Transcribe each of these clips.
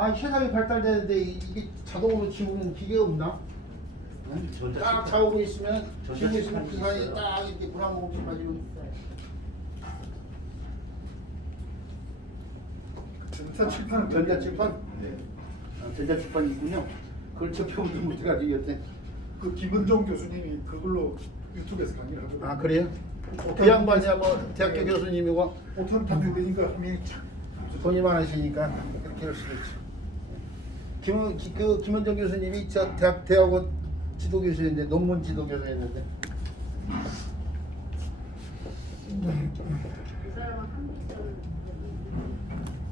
아, 세상이 발달되는데 이게 자동으로 지우는 기계가 없나? 딱 좌우로 있으면 지우고 있으면 그 사이에 딱 이렇게 물 한 모금 가지고. 전자칠판. 전자칠판? 네. 아, 전자칠판이 있군요. 그걸 접해보지 못해가지고 여태. 그 김은종 교수님이 그걸로 유튜브에서 강의를 하거든요. 아, 그래요? 그 양반이야 뭐 대학교 교수님이고 오탄 탐색되니까 화면이 착. 돈이 많으시니까 그렇게 할 수도 있죠. 김원정 교수님이 저 대학원 지도 교수였는데 논문 지도 교수였는데.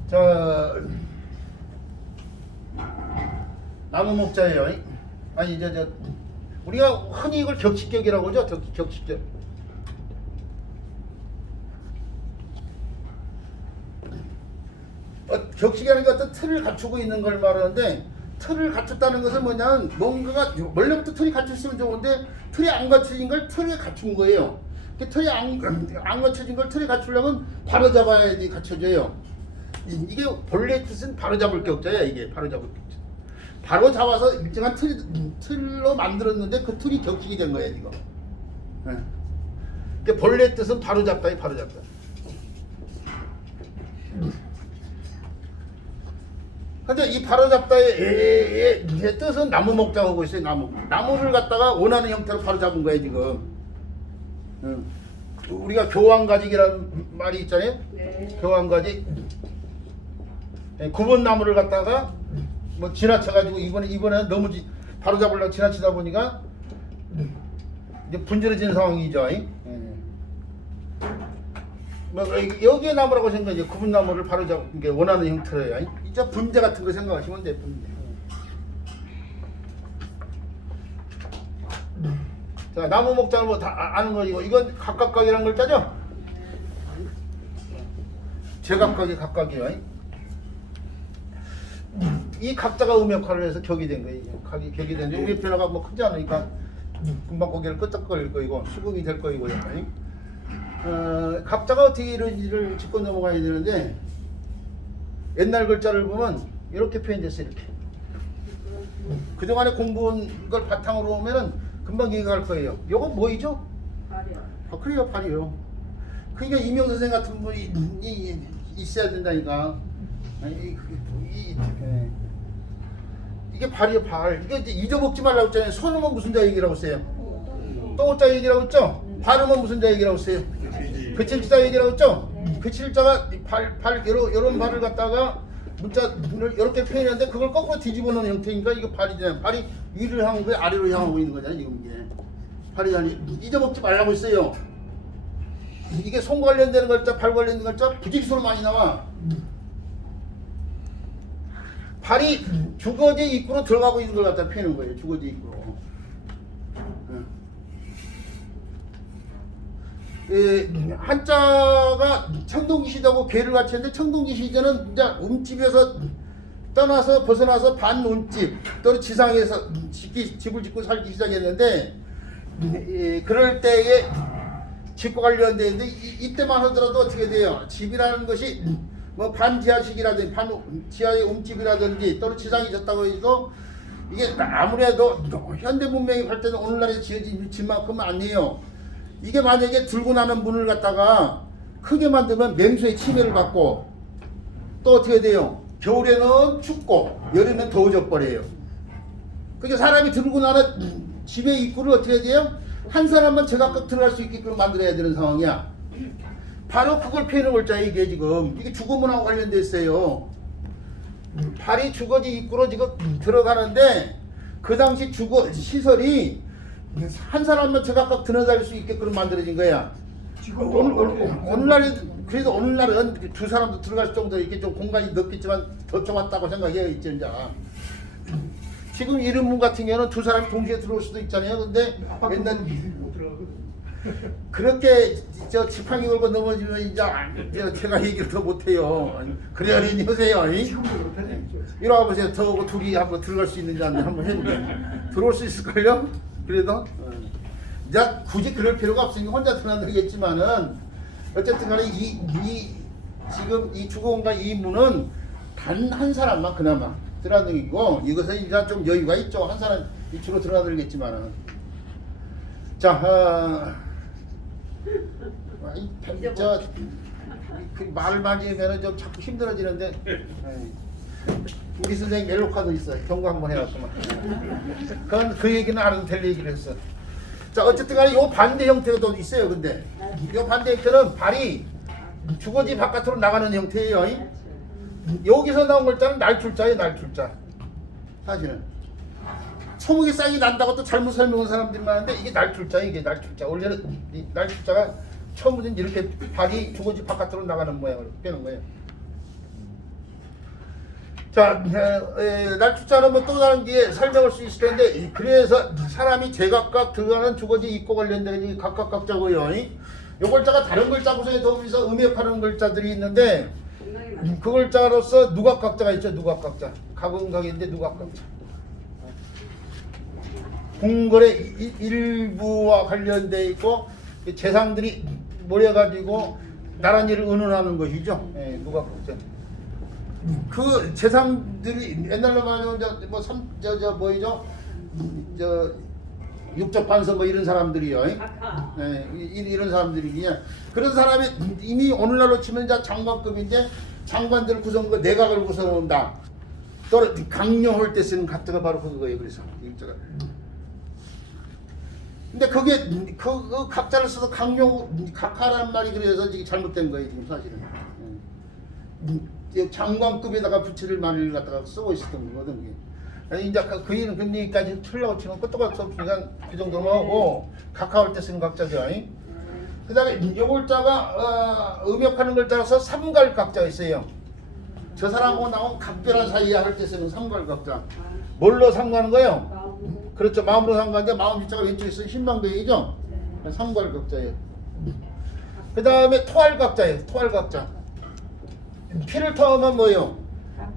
자, 나무 목자예요. 아니 이제 우리가 흔히 이걸 격식격이라고 하죠. 격식격. 격식이라는 게 어떤 틀을 갖추고 있는 걸 말하는데, 틀을 갖췄다는 것은 뭐냐면 뭔가가 원래부터 틀이 갖췄으면 좋은데 틀이 안 갖춰진 걸 틀에 갖춘 거예요. 틀이 안 갖춰진 걸 틀에 갖추려면 바로 잡아야지 갖춰져요. 이게 본래 뜻은 바로 잡을 격자야. 이게 바로 잡을 격자. 바로 잡아서 일정한 틀로 만들었는데 그 틀이 격식이 된 거야 지금. 그러니까 본래 뜻은 바로 잡다이 바로 잡다. 근데 이 바로잡다의 뜻은 나무 목자가 하고 있어요. 나무를 갖다가 원하는 형태로 바로잡은 거예요 지금. 우리가 교황가직이라는 말이 있잖아요. 네. 교황가직. 굽은 나무를 갖다가 뭐 지나쳐가지고 이번에는 너무 바로잡으려고 지나치다 보니까 이제 분절해지는 상황이죠. 뭐 여기에 나무라고 생각해. 굽은 나무를 바로잡는 게 원하는 형태로요. 진짜 분재 같은 거 생각하시면 돼요. 분재. 자, 나무 목자는 뭐 다 아는 거이고, 이건 각각각이라는 글자죠? 제각각이 각각이요. 이 각자가 음의 역할을 해서 격이 된 거예요. 각이 격이 되는데 음의 변화가 뭐 크지 않으니까 금방 고개를 끄덕거릴 거이고 수긍이 될 거이고요. 각자가 어떻게 이루어지를 짚고 넘어가야 되는데, 옛날 글자를 보면 이렇게 표현됐어요. 이렇게. 그동안에 공부한 걸 바탕으로 오면은 금방 이해가 갈 거예요. 이건 뭐이죠? 발이요. 아, 그래요, 발이요. 그러니까 이명 선생 같은 분이 있어야 된다니까. 이게 발이요, 발. 이게 이제 잊어먹지 말라고 했잖아요. 손으면 무슨 자 얘기라고 했어요? 똥자 얘기라고 했죠? 발음은 무슨 자 얘기라고 했어요? 그칠자 얘기라고 했죠? 그칠자가 이런 발을 갖다가 문자를 이렇게 표현했는데 그걸 거꾸로 뒤집어 놓은 형태니까 이거 발이잖아요. 발이 위를 향하고 거예요, 아래로 향하고 있는 거잖아요. 지금 이게 발이잖아요. 잊어먹지 말라고 했어요. 이게 손 관련되는 글자, 발 관련되는 글자 부직수로 많이 나와. 발이 주거지 입구로 들어가고 있는 걸 갖다 펴는 거예요. 주거지 입구로. 한자가 청동기 시대하고 괴를 같이 했는데, 청동기 시대는 이제 움집에서 떠나서 벗어나서 반움집 또는 지상에서 집을 짓고 살기 시작했는데, 그럴 때에 집과 관련되는데 이때만 하더라도 어떻게 돼요? 집이라는 것이 뭐 반지하식이라든지 반지하의 움집이라든지 또는 지상이 졌다고 해도 이게 아무래도 현대 문명이 발달된 오늘날에 지어진 집만큼은 아니에요. 이게 만약에 들고 나는 문을 갖다가 크게 만들면 맹수의 침해를 받고, 또 어떻게 돼요? 겨울에는 춥고 여름에는 더워져 버려요. 그러니까 사람이 들고 나는 집의 입구를 어떻게 해야 돼요? 한 사람만 제각각 들어갈 수 있게끔 만들어야 되는 상황이야. 바로 그걸 표현한 글자예요. 이게 지금 이게 주거문하고 관련돼 있어요. 발이 주거지 입구로 지금 들어가는데, 그 당시 주거 시설이 한 사람만 제각각 들어갈 수 있게끔 만들어진 거야. 오늘날에 그래도 오늘날은 두 사람도 들어갈 정도로 이렇게 좀 공간이 넓겠지만 더 좁았다고 생각해요. 이제 지금 이른문 같은 경우는 두 사람이 동시에 들어올 수도 있잖아요. 근데 옛날 못 들어가거든. 그렇게 저 지팡이 걸고 넘어지면 이제 제가 얘기를 더 못해요. 그래야니 하세요. 지금도 그렇다네. 이리 와보세요. 저하고 둘이 한번 들어갈 수 있는지 한번 해볼게요. 들어올 수 있을걸요? 그래도 이제 굳이 그럴 필요가 없으니까 혼자 들어가면 되겠지만은, 어쨌든 간에 지금 이 주거공간 이 문은 단 한 사람만 그나마 드나들기고 이것은 일단 좀 여유가 있죠. 한 사람 주로 드나들겠지만은 자, 그 말을 많이 하면은 좀 자꾸 힘들어지는데 우리 선생님 멜로카도 있어요. 경고 한번 해놨구만. 그건 그 얘기는 안 해도 될 얘기를 했어. 자, 어쨌든 간에 요 반대 형태가 또 있어요. 근데 요 반대 형태는 발이 주거지 바깥으로 나가는 형태예요. 여기서 나온 글자는 날출자예요. 날출자. 사실은 소목이 싹이 난다고 또 잘못 설명한 사람들이 많은데 이게 날출자. 이게 날출자. 원래는 이 날출자가 처음부터 이렇게 발이 주거지 바깥으로 나가는 모양으로 빼는 거예요. 자, 날출자는 뭐 또 다른 게 설명할 수 있을 텐데, 그래서 사람이 제각각 들어가는 주거지 입고 관련된 각각 각자고요. 요 글자가 다른 글자 구성에 더해서 음역하는 글자들이 있는데, 그 글자로서 누각 각자가 있죠. 누각 각자. 각은 각인데 누각 각자. 궁궐의 일부와 관련돼 있고 재상들이 모여가지고 나란히를 의논하는 것이죠. 누각 각자. 그 재상들이 옛날로 말하면 뭐이죠 육적반서 뭐 이런 사람들이요. 이런 사람들이 그냥 그런 사람이 이미 오늘날로 치면 이제 장관급인데 장관들 구성과 내각을 구성한다. 또 강령할 때 쓰는 각자가 바로 그거예요. 그래서 일자가. 근데 그게 그 각자를 써서 각하란 말이 그래서 이게 잘못된 거예요. 지금 사실은. 장관급에다가 부채를 많이 갖다가 쓰고 있었던 거거든요. 이제 그 일은 그 얘기까지 틀려고 치면 끝도 갈 수 없으니까 그 정도만 하고 각하할 때 쓰는 각자죠. 그 다음에 요 글자가 음역하는 글자라서 삼갈 각자가 있어요. 저 사람하고 나온 각별한 사이에 할 때 쓰는 삼갈 각자. 뭘로 삼가는 거예요? 그렇죠. 마음으로 삼가는데 마음 글자가 왼쪽에 있으면 신망배이죠. 삼갈 각자예요. 그 다음에 토할 각자예요. 토할 각자. 피를 토하면 뭐예요?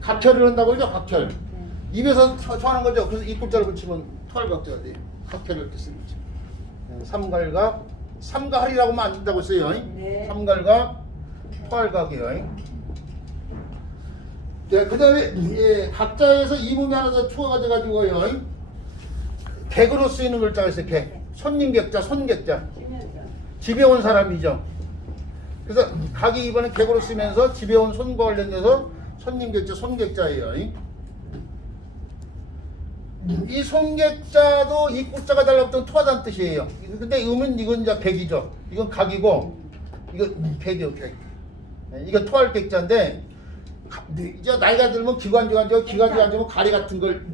각혈을 한다고 그러죠. 각혈. 입에서 토하는 거죠. 그래서 입글자를 붙이면 토할 각자가 돼요. 각혈을 이렇게 쓰는 거죠. 삼갈각, 삼가할이라고 하면 안 된다고 써요. 네. 삼갈각, 토할각이에요. 네, 그 다음에 각자에서 이몸이 하나 더 추가가 돼가지고요. 객으로 쓰이는 글자가 있어요. 객. 손님객자, 손객자. 집에 온 사람이죠. 그래서 각이 이번에 객으로 쓰면서 집에 온 손과 관련돼서 손님객자, 손객자예요. 이 손객자도 입국자가 달라붙은 토하다는 뜻이에요. 근데 음은 이건 이제 객이죠. 이건 각이고 이건 객이요, 객. 이건 토할 객자인데 이제 나이가 들면 기관지가 되면 가리 같은 걸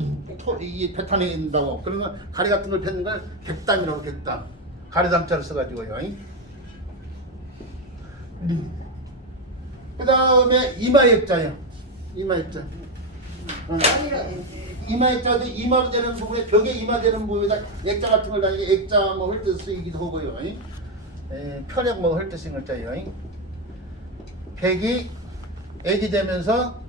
이게 뱉어낸다고. 그러면 가리 같은 걸 뱉는 걸 객담이라고. 객담. 가리담자를 써가지고요. 그 다음에 이마액자요. 이마액자. 이마액자도 이마로 되는 부분에 벽에 이마되는 부분에다 액자 같은 걸 다니게 액자 뭐 할 때 쓰이기도 하고요. 편액 뭐 할 때 쓰는 글자예요. 백이 액이 되면서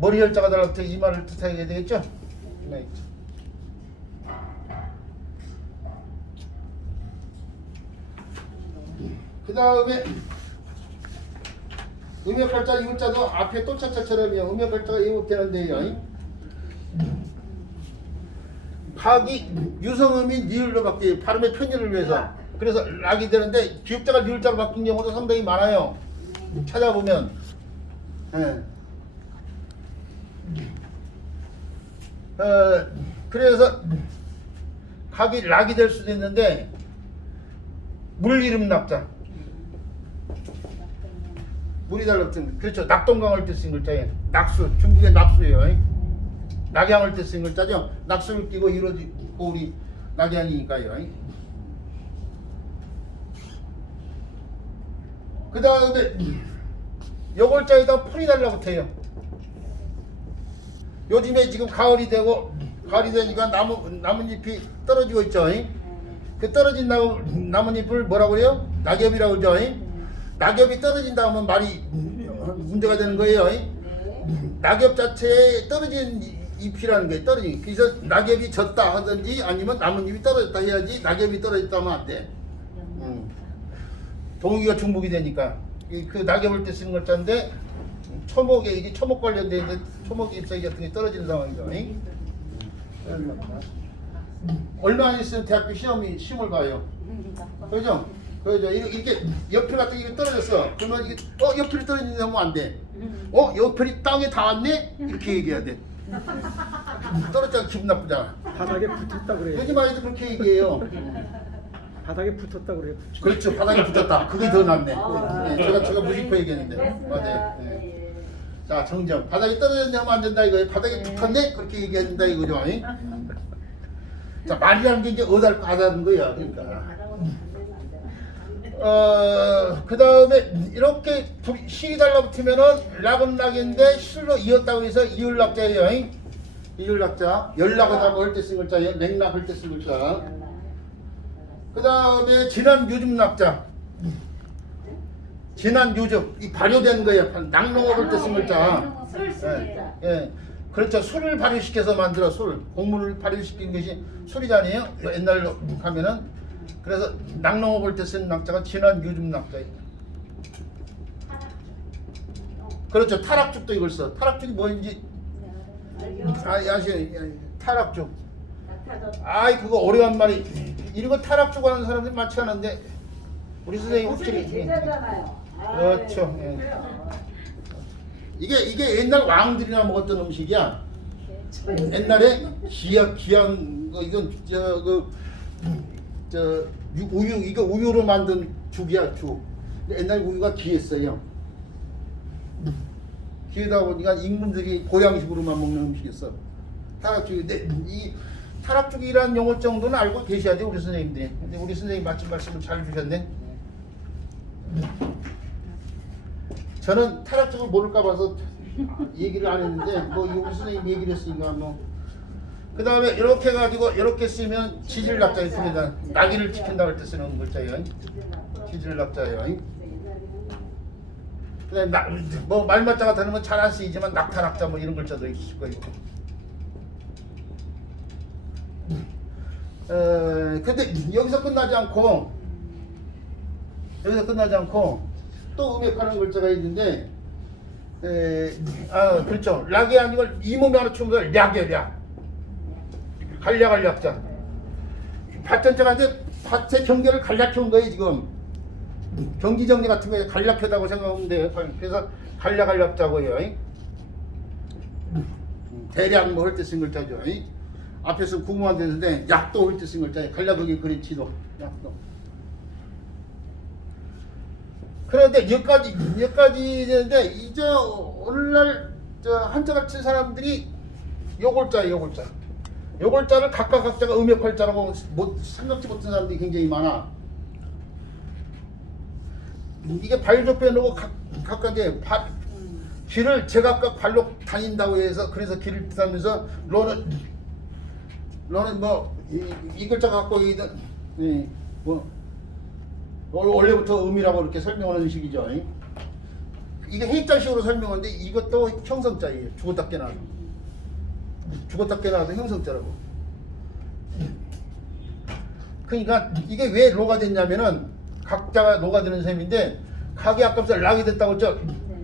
머리 열자가 달라붙어 이마를 뜻하게 되겠죠. 이마액자. 그 다음에 음역글자 이음자도 앞에 또차차처럼요. 음역글자가 이음되는데요. 각이 유성음이 니을로 바뀌어요. 발음의 편의를 위해서. 그래서 락이 되는데 기역자가 니을자로 바뀐 경우도 상당히 많아요. 찾아보면. 그래서 각이 락이 될 수도 있는데 물이름 낙자. 물이 달라붙은 그렇죠. 낙동강을 때 쓴 글자예요. 낙수. 중국의 낙수예요. 낙양을 때 쓴 글자죠. 낙수를 띄고 이루어지고 우리 낙양이니까요. 그 다음에 요 글자에다 풀이 달라붙어요. 요즘에 지금 가을이 되니까 나뭇잎이 떨어지고 있죠. 그 떨어진 나뭇잎을 뭐라고 그래요? 낙엽이라고 그러죠. 낙엽이 떨어진다 하면 말이 문제가 되는 거예요. 낙엽 자체에 떨어진 잎이라는 게 떨어진. 그래서 낙엽이 졌다 하든지 아니면 나뭇잎이 떨어졌다 해야지 낙엽이 떨어졌다 하면 안 돼. 동의가 중복이 되니까 그 낙엽을 때 쓰는 글자인데 초목에 이게 초목 관련돼 있는 초목 잎사귀 같은 게 떨어지는 상황이죠. 얼마 안 있으면 대학교 시험을 봐요. 그죠? 그죠? 이렇게 연필 같은 게 떨어졌어. 그러면 이게 연필이 떨어지는데 하면 안 돼. 연필이 땅에 닿았네? 이렇게 얘기해야 돼. 떨어졌잖아. 기분 나쁘잖아. 바닥에 붙었다 그래요. 요즘 아이도 그렇게 얘기해요. 바닥에 붙었다 그래요. 그렇죠. 바닥에 붙었다. 그게 더 낫네. 네, 제가 무심코 얘기했는데. 맞아요. 네. 자, 정정. 바닥에 떨어졌는데 하면 안 된다 이거예요. 바닥에 붙었네? 그렇게 얘기해야 된다 이거죠. 자, 말이라는 게 이제 어달하다는 거야. 그러니까. 그 다음에 이렇게 실이 달라붙으면은 락은 락인데 실로 이었다고 해서 이을락자예요. 이을락자. 연락하다고 할 때 쓴 글자예요. 맥락할 때 쓴 글자. 그 다음에 진한 요즘 낙자. 진한 요즘. 이 발효된 거예요. 낙농업을 때 쓴 글자. 예. 그렇죠. 술을 발효시켜서 만들어 술. 곡물을 발효시킨 것이 술이잖아요. 옛날로 가면은. 그래서 낙농업을 때 쓴 낙자가 진한 요즘 낙자예요. 그렇죠. 타락죽도 이걸 써. 타락죽이 뭐인지 아시죠? 타락죽. 아이 그거 어려운 말이. 이런 거 타락죽 하는 사람들이 많지 않은데 우리 선생님 확실히. 제자잖아요. 그렇죠. 예. 이게 옛날 왕들이나 먹었던 음식이야. 옛날에 귀한 거 이건 우유 이거 우유로 만든 죽이야 죽. 옛날 우유가 귀했어요. 귀하다 보니까 임금들이 보양식으로만 먹는 음식이었어. 타락죽인데 이 타락죽이라는 용어 정도는 알고 계셔야죠 우리 선생님들이. 근데 우리 선생님 말씀을 잘 주셨네. 저는 타락죽을 모를까 봐서 얘기를 안 했는데 뭐 우리 선생님 얘기를 했으니까 뭐. 그 다음에 이렇게 해가지고 이렇게 쓰면 지질낙자에 씁니다. 낙이를 지킨다고 할 때 쓰는 글자예요. 지질낙자예요. 그 다음에 뭐 말맞자가 되는 건 잘 안 쓰이지만 낙타낙자 뭐 이런 글자도 있을 거예요. 근데 여기서 끝나지 않고 또 음역하는 글자가 있는데 그렇죠. 락이 아니고 이 몸이 하나 추면 략이야 략. 간략자. 밭전자가 이제 밭의 경계를 간략해 온 거예요 지금. 경기정리 같은 거에 간략하다고 생각하면 돼요. 그래서 간략자고요. 대략 뭐 할 때 쓴 글자죠. 앞에서 궁금한 데는데 약도 할 때 쓴 글자예요. 간략하게 그리치도 약도. 그런데 여기까지 되는데 이제 오늘날 한자를 친 사람들이 요글자를 각자가 음역할 자라고 생각지 못한 사람들이 굉장히 많아. 이게 발도 빼놓고 각각 길을 제각각 발로 다닌다고 해서 그래서 길을 뜻하면서 너는 뭐 이 글자 갖고 있는 뭐 원래부터 음이라고 이렇게 설명하는 식이죠. 이게 해자식으로 설명하는데 이것도 형성자예요. 죽었다 깨나도 형성자라고. 그러니까 이게 왜 로가 됐냐면은 각자가 로가 되는 셈인데 각이 아까부터 락이 됐다고 했죠.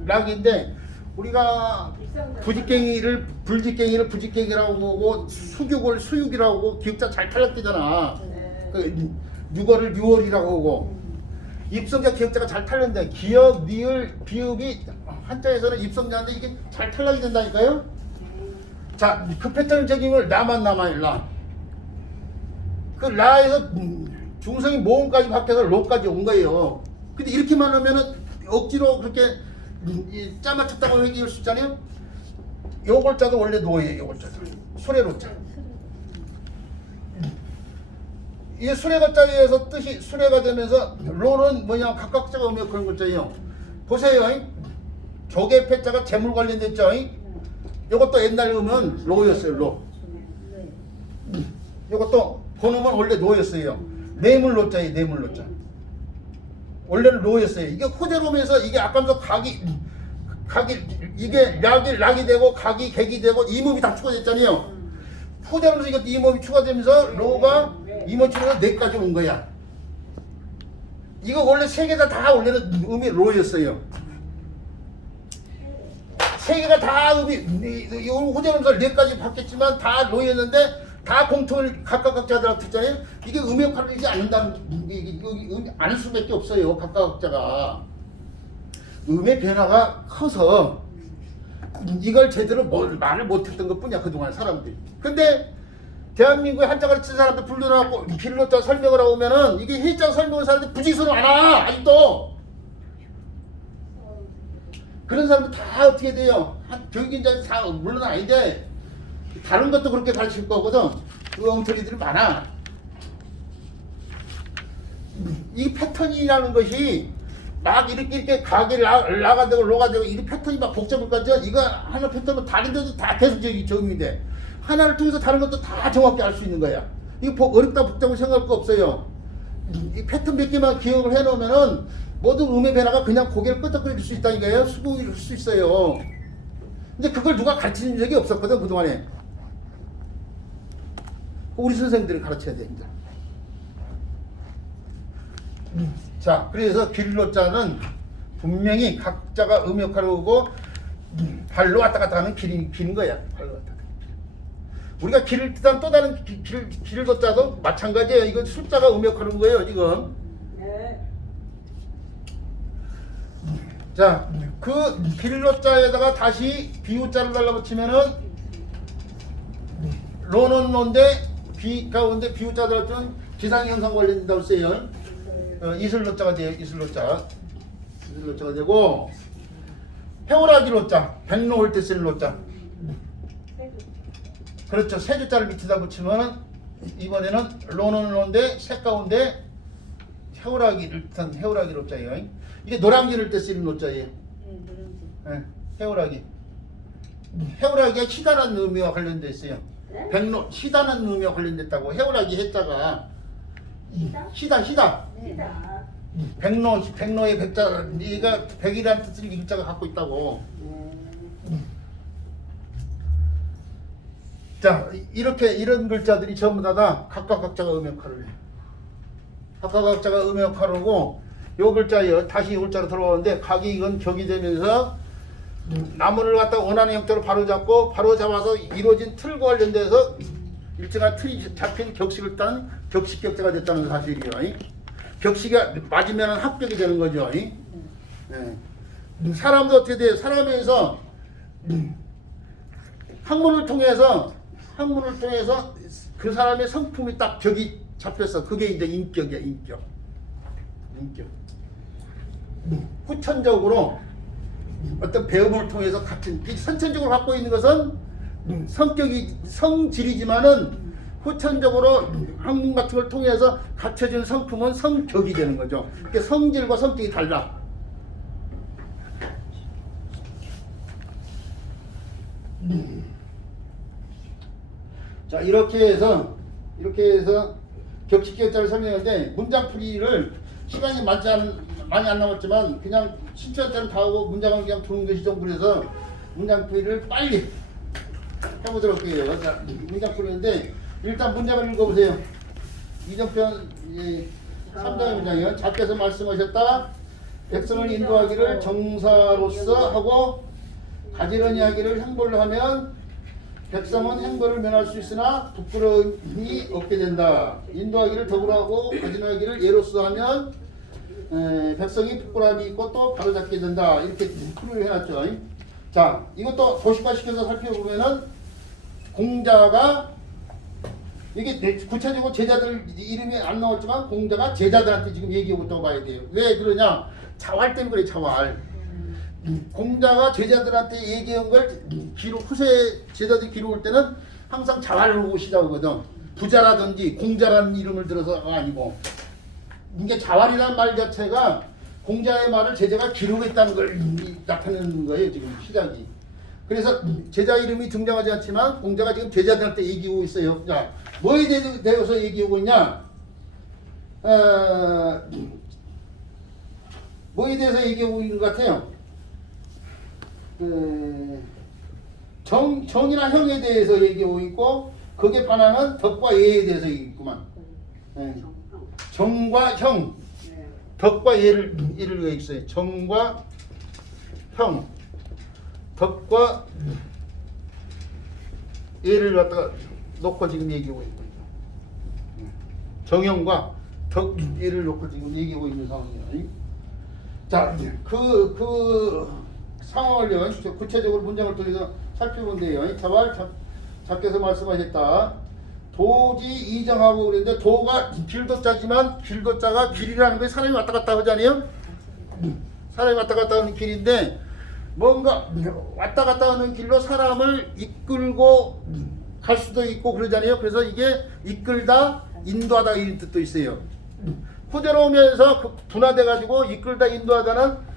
락인데 우리가 불직갱이를 부직갱이라고 보고 수육을 수육이라고 보고 기역자 잘 탈락되잖아. 그 육어를 유월이라고 보고 입성자 기역자가 잘 탈락돼. 기역, 니을, 비읍이 한자에서는 입성자인데 이게 잘 탈락이 된다니까요. 자, 그 패턴적인 걸 나만 남아일라. 그 라에서 중성이 모음까지 바뀌어서 로까지 온 거예요. 근데 이렇게만 하면은 억지로 그렇게 짜 맞췄다고 얘기할 수 있잖아요. 요 글자도 원래 노예요. 요 글자도 수레 로자. 이게 수레 글자에 의해서 뜻이 수레가 되면서 로는 뭐냐 각각자가 음역하는 글자예요. 보세요. 조개 패자가 재물 관련됐죠. 이것도 옛날 음은 로였어요. 로. 이것도 본음은 원래 로였어요. 뇌물로자예요. 뇌물로자. 원래는 로였어요. 이게 호재로면서 이게 아까부터 각이 이게 락이 되고 각이 객이 되고 이몸이 다 추가됐잖아요. 호재로면서 이것도 이몸이 추가되면서 로가 이몸 추가해서 뇌까지 온 거야. 이거 원래 세 개 다 원래는 음이 로였어요. 세 개가 다 호재론설 네 가지 받겠지만 다 놓였는데 다 공통을 각각 각자들한테 했잖아요. 이게 음의 역할을 하지 않는다는 않을 수밖에 없어요. 각각 각자가 음의 변화가 커서 이걸 제대로 말을 못했던 것뿐이야 그동안 사람들이. 근데 대한민국의 한자가를 친 사람들 불러놓고 길을 놓다 설명을 하고 오면은 이게 해자 설명을 사람들 부지수는 안 와. 아직도 그런 사람들 다 어떻게 돼요? 교육인자는 다 물론 아닌데 다른 것도 그렇게 가르칠 거거든. 그 엉터리들이 많아. 이 패턴이라는 것이 막 이렇게 가게 라가 되고 로가 되고 이 패턴이 막 복잡할 거죠. 이거 하나 패턴은 다른데도 다 계속 적용이 돼. 하나를 통해서 다른 것도 다 정확히 알 수 있는 거야. 이거 어렵다 복잡하고 생각할 거 없어요. 이 패턴 몇 개만 기억을 해놓으면은 모든 음의 변화가 그냥 고개를 끄덕거릴 수 있다니까요. 수긍일 수 있어요. 근데 그걸 누가 가르치는 적이 없었거든 그동안에. 우리 선생님들이 가르쳐야 됩니다. 자, 그래서 길로자는 분명히 각자가 음의 역할을 하고 발로 왔다 갔다 하는 길인 거야. 발로 왔다 갔다. 우리가 길을 뜻한 또 다른 길로자도 마찬가지예요. 이거 숫자가 음의 역할을 하는 거예요 지금. 네. 자, 그 길로자에다가 다시 비우자를 달라붙이면은 로는 로인데 비 가운데 비우자 달아주면 기상현상 관련된다고 써요. 이슬로자가 돼요. 이슬로자가 되고 해오라기 로자 백로 올 때 쓰는 로자. 그렇죠. 세 줄자를 밑에다 붙이면은 이번에는 로는 로인데 색 가운데 해오라기를 뜻한 해오라기 로자예요. 이게 노량진을 때 쓰는 로자예요. 네, 해오라기. 해오라기가 희다는 의미와 관련돼 있어요. 네? 백로 희다는 의미와 관련됐다고. 해오라기 해자가 희다. 네. 백로의 백자 이가 백이라는 뜻을 일자가 갖고 있다고. 자, 이렇게 이런 글자들이 전부 다 각각 각자가 음의 역할을 해. 각각 각자가 음의 역할을 하고 요 글자에 다시 요 글자로 들어오는데 각이 이건 격이 되면서 나무를 갖다 원하는 형태로 바로 잡아서 이루어진 틀과 관련돼서 일정한 틀이 잡힌 격식을 딴 격식격자가 됐다는 사실이에요. 격식이 맞으면 합격이 되는 거죠. 네. 사람도 어떻게 돼요? 사람에서 학문을 통해서 그 사람의 성품이 딱 격이 잡혔어. 그게 이제 인격이야. 인격. 후천적으로 어떤 배움을 통해서 같은 선천적으로 갖고 있는 것은 성격이 성질이지만은 후천적으로 학문 같은 걸 통해서 갖춰진 성품은 성격이 되는 거죠. 그러니까 성질과 성격이 달라. 자, 이렇게 해서 격식격자를 설명했는데 문장풀이를 시간이 많이 안 남았지만 그냥 신체자는 다 하고 문장을 그냥 두는 것이 좀 그래서 문장풀이를 빨리 해보도록 해요. 자, 문장풀이인데 일단 문장을 읽어보세요. 이정편 3장의 문장이요. 작께서 말씀하셨다. 백성을 인도하기를 정사로서 하고 가지런히 하기를 행보를 하면 백성은 행보를 면할 수 있으나 부끄러움이 없게 된다. 인도하기를 덕으로 하고 가지런하기를 예로서 하면 백성이 부끄러움이 있고 또 바로잡게 된다. 이렇게 풀이를 해놨죠. 자, 이것도 도식화시켜서 살펴보면은 공자가 이게 구체적으로 제자들 이름이 안 나왔지만 공자가 제자들한테 지금 얘기하고 있다고 봐야 돼요. 왜 그러냐? 자활 때문에 그래. 자활. 공자가 제자들한테 얘기한 걸 후세 제자들이 기록할 때는 항상 자활을 하고 시작하거든. 부자라든지 공자라는 이름을 들어서가 아니고 이게 자활이라는 말 자체가 공자의 말을 제자가 기록했다는 걸 나타내는 거예요. 지금 시작이. 그래서 제자 이름이 등장하지 않지만 공자가 지금 제자들한테 얘기하고 있어요. 자, 뭐에 대해서 얘기하고 있냐? 뭐에 대해서 얘기하고 있는 것 같아요? 정이나 형에 대해서 얘기하고 있고 거기에 반하는 덕과 예에 대해서 얘기했구만. 정과 형, 덕과 예를 얘기했어요. 정과 형, 덕과 예를 갖다가 놓고 지금 얘기하고 있고 정형과 덕 예를 놓고 지금 얘기하고 있는 상황이에요. 자, 그 상황을요 구체적으로 문장을 통해서 살펴본대요. 자발 작께서 말씀하셨다. 도지 이정하고 그랬는데 도가 길도자지만 길도자가 길이라는 게 사람이 왔다 갔다 하잖아요. 사람이 왔다 갔다 하는 길인데 뭔가 왔다 갔다 하는 길로 사람을 이끌고 갈 수도 있고 그러잖아요. 그래서 이게 이끌다 인도하다 이런 뜻도 있어요. 후대로 오면서 분화돼 가지고 이끌다 인도하다는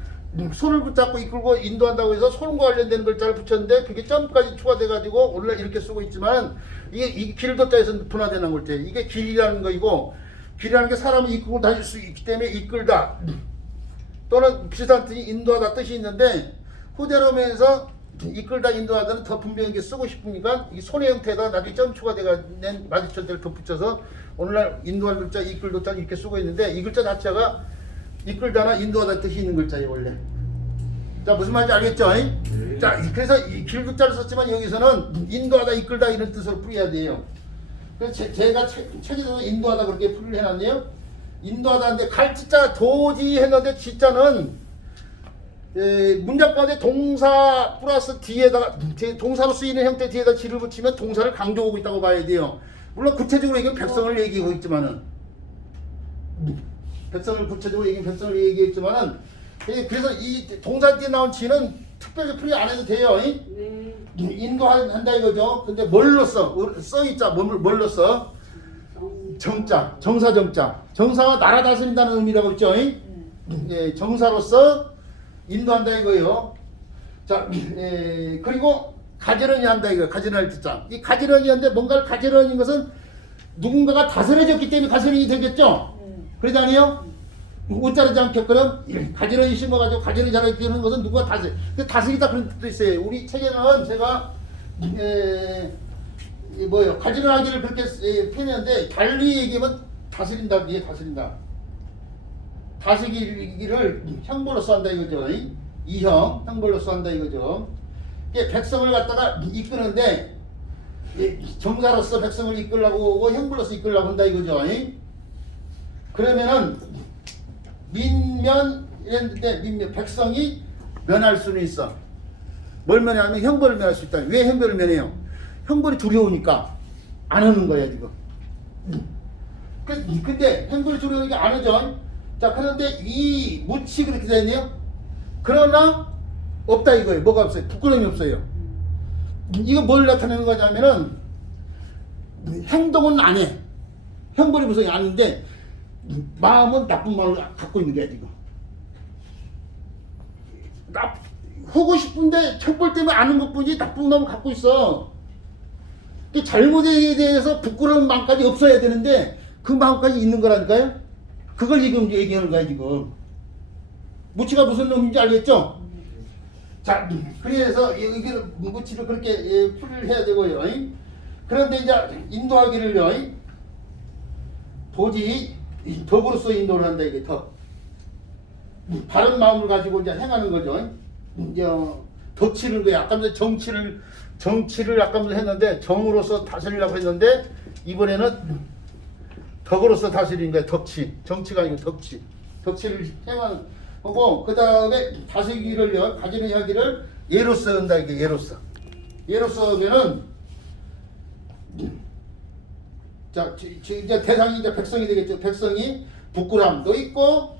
손을 붙잡고 이끌고 인도한다고 해서 손과 관련되는 글자를 붙였는데 그게 점까지 추가돼 가지고 오늘날 이렇게 쓰고 있지만 이게 길도자에서 분화되는 글자예요. 이게 길이라는 거이고 길이라는 게 사람을 이끌고 다닐 수 있기 때문에 이끌다 또는 비슷한 뜻이 인도하다 뜻이 있는데 후대로 오면서 이끌다 인도하다는 더 분명하게 쓰고 싶으니까 이 손의 형태가 나중에 점 추가돼가 낸 마주천대를 덧붙여서 오늘날 인도할 글자 이끌도자 이렇게 쓰고 있는데 이 글자 자체가 이끌다나 인도하다 뜻이 있는 글자예요 원래. 자 무슨 말인지 알겠죠? 네. 자 그래서 이 길글자를 썼지만 여기서는 인도하다 이끌다 이런 뜻으로 풀어야 돼요. 그래서 제가 책에서 인도하다 그렇게 풀을 해놨네요. 인도하다인데 갈지자 도지 했는데 지자는 문장 가운데 동사 플러스 뒤에다가 동사로 쓰이는 형태 뒤에다 지를 붙이면 동사를 강조하고 있다고 봐야 돼요. 물론 구체적으로 얘기하면 백성을 얘기하고 있지만은 백성을 구체적으로 얘기하면 백성을 얘기했지만은 그래서 이 동사 뒤에 나온 지는 특별히 풀이 안 해도 돼요. 네. 인도한다 이거죠. 근데 뭘로 써 있자 뭘로 써? 정자, 정사 정자. 정사가 나라 다스린다는 의미라고 했죠. 예, 정사로서 인도한다 이거예요. 자, 그리고 가지런히 한다 이거. 가지런히 뜻자. 이 가지런히 한데 뭔가를 가지런히 것은 누군가가 다스려졌기 때문에 가지런히 되겠죠. 그러지 않아요? 옷자르지 않겠거든. 가지런히 심어가지고 가지런히 자라게 하는 것은 누가 다스리다 그런 뜻도 있어요. 우리 책에는 제가 가지런하기를 그렇게 표현했는데 달리 얘기하면 다스린다 뒤에 다스린다. 다스리기를 형벌로써 한다 이거죠. 이형 형벌로써 한다 이거죠. 백성을 갖다가 이끄는데 정사로서 백성을 이끌라고 하고 형벌로써 이끌라고 한다 이거죠. 그러면은 민면 이랬는데 민면 백성이 면할 수는 있어. 뭘 면하면 형벌을 면할 수 있다. 왜 형벌을 면해요? 형벌이 두려우니까 안 하는 거야 지금. 근데 형벌이 두려우니까 안 하죠. 자 그런데 이 무치 그렇게 되네요. 그러나 없다 이거예요. 뭐가 없어요? 부끄러움이 없어요. 이거 뭘 나타내는 거냐면은 행동은 안 해. 형벌이 무슨 아닌데 마음은 나쁜 마음을 갖고 있는 거야 지금. 하고 싶은데 형벌 때문에 아는 것뿐이지 나쁜 마음을 갖고 있어. 잘못에 대해서 부끄러운 마음까지 없어야 되는데 그 마음까지 있는 거라니까요. 그걸 지금 얘기하는 거야 지금. 무치가 무슨 놈인지 알겠죠? 자, 그래서 여기를 무치를 그렇게 풀이를 해야 되고요. 그런데 이제 인도하기를요. 도지 덕으로서 인도를 한다 이게 덕. 바른 마음을 가지고 이제 행하는 거죠. 이제 덕치는 거야. 아까 전에 정치를 아까 했는데 정으로서 다스리려고 했는데 이번에는 덕으로서 다스리는 거야. 덕치. 정치가 아니고 덕치. 덕치를 행하는 거고 그 다음에 다스리기를요. 가지런히 하기를 예로서 한다 이게 예로서. 예로서 하면은 자 이제 대상이 이제 백성이 되겠죠. 백성이 부끄러움도 있고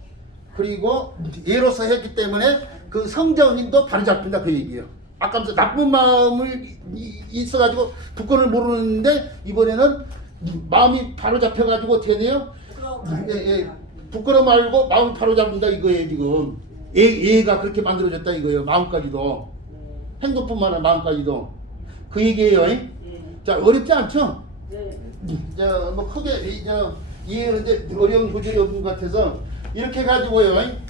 그리고 예로서 했기 때문에 그 성정님도 바로잡힌다 그 얘기예요. 아까 나쁜 마음을 있어가지고 부끄러움을 모르는데 이번에는 마음이 바로 잡혀가지고 어떻게 돼요? 부끄러움 말고 마음을 바로 잡는다 이거예요 지금. 얘가 그렇게 만들어졌다 이거예요. 마음까지도 행동뿐만 아니라 마음까지도 그 얘기예요. 자 어렵지 않죠? 뭐 크게 이해하는데 어려운 구절이 없는 것 같아서 이렇게 가지고요.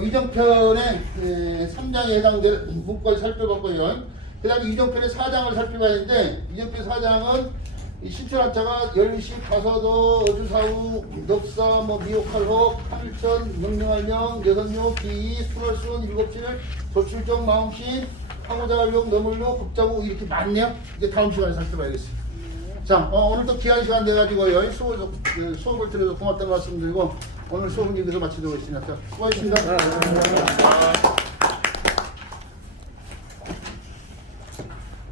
위정편의 3장에 해당되는 문구까지 살펴봤고요. 그 다음에 위정편의 4장을 살펴봐야 하는데 위정편 4장은 이 신천한자가 열시, 가서도, 어주사우, 넉사, 뭐 미옥할혹, 팔천, 명령할명, 여선료, 기이, 수월수원, 일곱질, 조출정, 마음신, 항우자활용, 너물료, 급자구 이렇게 많네요. 이제 다음 시간에 살펴봐야겠습니다. 자, 오늘도 귀한 시간 돼가지고요. 수업을 들어서 고맙다는 말씀 드리고 오늘 수업은 여기서 마치도록 하겠습니다. 수고하셨습니다.